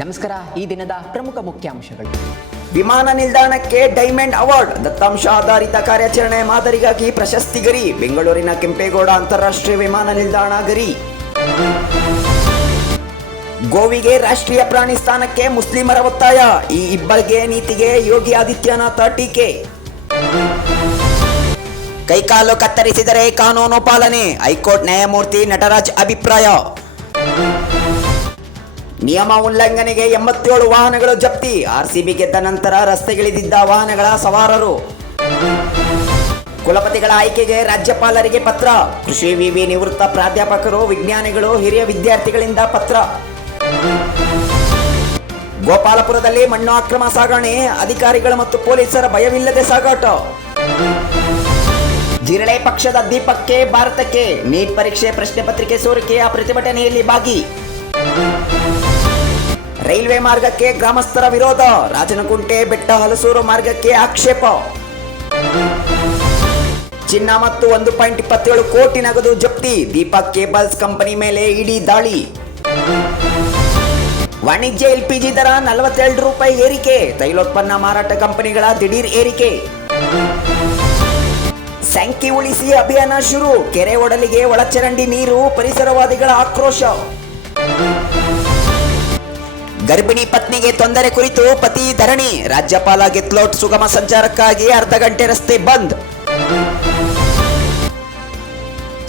ನಮಸ್ಕಾರ. ಈ ದಿನದ ಪ್ರಮುಖ ಮುಖ್ಯಾಂಶಗಳು. ವಿಮಾನ ನಿಲ್ದಾಣಕ್ಕೆ ಡೈಮಂಡ್ ಅವಾರ್ಡ್, ದತ್ತಾಂಶ ಆಧಾರಿತ ಕಾರ್ಯಾಚರಣೆ ಮಾದರಿಗಾಗಿ ಪ್ರಶಸ್ತಿ ಗರಿ. ಬೆಂಗಳೂರಿನ ಕೆಂಪೇಗೌಡ ಅಂತಾರಾಷ್ಟ್ರೀಯ ವಿಮಾನ ನಿಲ್ದಾಣ ಗರಿ. ಗೋವಿಗೆ ರಾಷ್ಟ್ರೀಯ ಪ್ರಾಣಿ ಸ್ಥಾನಕ್ಕೆ ಮುಸ್ಲಿಮರ ಒತ್ತಾಯ, ಈ ಇಬ್ಬರಿಗೆ ನೀತಿಗೆ ಯೋಗಿ ಆದಿತ್ಯನಾಥ ಟೀಕೆ. ಕೈಕಾಲು ಕತ್ತರಿಸಿದರೆ ಕಾನೂನು ಪಾಲನೆ, ಹೈಕೋರ್ಟ್ ನ್ಯಾಯಮೂರ್ತಿ ನಟರಾಜ್ ಅಭಿಪ್ರಾಯ. ನಿಯಮ ಉಲ್ಲಂಘನೆಗೆ 87 ವಾಹನಗಳು ಜಪ್ತಿ, ಆರ್ಸಿಬಿ ಗೆದ್ದ ನಂತರ ರಸ್ತೆಗಿಳಿದಿದ್ದ ವಾಹನಗಳ ಸವಾರರು. ಕುಲಪತಿಗಳ ಆಯ್ಕೆಗೆ ರಾಜ್ಯಪಾಲರಿಗೆ ಪತ್ರ, ಕೃಷಿ ವಿವಿ ನಿವೃತ್ತ ಪ್ರಾಧ್ಯಾಪಕರು, ವಿಜ್ಞಾನಿಗಳು, ಹಿರಿಯ ವಿದ್ಯಾರ್ಥಿಗಳಿಂದ ಪತ್ರ. ಗೋಪಾಲಪುರದಲ್ಲಿ ಮಣ್ಣು ಅಕ್ರಮ ಸಾಗಣೆ, ಅಧಿಕಾರಿಗಳು ಮತ್ತು ಪೊಲೀಸರ ಭಯವಿಲ್ಲದೆ ಸಾಗಾಟ. ಜಿರಳೆ ಪಕ್ಷದ ದೀಪಕ್ಕೆ ಭಾರತಕ್ಕೆ ನೀಟ್ ಪರೀಕ್ಷೆ ಪ್ರಶ್ನೆ ಪತ್ರಿಕೆ ಸೋರಿಕೆಯ ಪ್ರತಿಭಟನೆಯಲ್ಲಿ ಭಾಗಿ. ರೈಲ್ವೆ ಮಾರ್ಗಕ್ಕೆ ಗ್ರಾಮಸ್ಥರ ವಿರೋಧ, ರಾಜನಕುಂಟೆ ಬೆಟ್ಟ ಹಲಸೂರು ಮಾರ್ಗಕ್ಕೆ ಆಕ್ಷೇಪ. ಚಿನ್ನ ಮತ್ತು 1.27 ಕೋಟಿ ನಗದು ಜಪ್ತಿ, ದೀಪಕ್ ಕೇಬಲ್ಸ್ ಕಂಪನಿ ಮೇಲೆ ಇಡಿ ದಾಳಿ. ವಾಣಿಜ್ಯ ಎಲ್ಪಿಜಿ ದರ 42 ರೂಪಾಯಿ ಏರಿಕೆ, ತೈಲೋತ್ಪನ್ನ ಮಾರಾಟ ಕಂಪನಿಗಳ ದಿಢೀರ್ ಏರಿಕೆ. ಸ್ಯಾಂಕಿ ಉಳಿಸಿ ಅಭಿಯಾನ ಶುರು, ಕೆರೆ ಒಡಲಿಗೆ ಒಳಚರಂಡಿ ನೀರು, ಪರಿಸರವಾದಿಗಳ ಆಕ್ರೋಶ. ಗರ್ಭಿಣಿ ಪತ್ನಿಗೆ ತೊಂದರೆ ಕುರಿತು ಪತಿ ಧರಣಿ, ರಾಜ್ಯಪಾಲ ಗೆಹ್ಲೋಟ್ ಸುಗಮ ಸಂಚಾರಕ್ಕಾಗಿ ಅರ್ಧ ಗಂಟೆ ರಸ್ತೆ ಬಂದ್.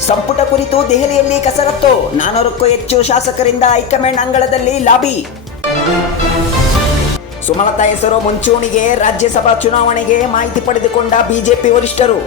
ಸಂಪುಟ ಕುರಿತು ದೆಹಲಿಯಲ್ಲಿ ಕಸರತ್ತು, 400ಕ್ಕೂ ಹೆಚ್ಚು ಶಾಸಕರಿಂದ ಹೈಕಮಾಂಡ್ ಅಂಗಳದಲ್ಲಿ ಲಾಬಿ. ಸುಮಲತಾ ಹೆಸರು ಮುಂಚೂಣಿಗೆ, ರಾಜ್ಯಸಭಾ ಚುನಾವಣೆಗೆ ಮಾಹಿತಿ ಪಡೆದುಕೊಂಡ ಬಿಜೆಪಿ ವರಿಷ್ಠರು.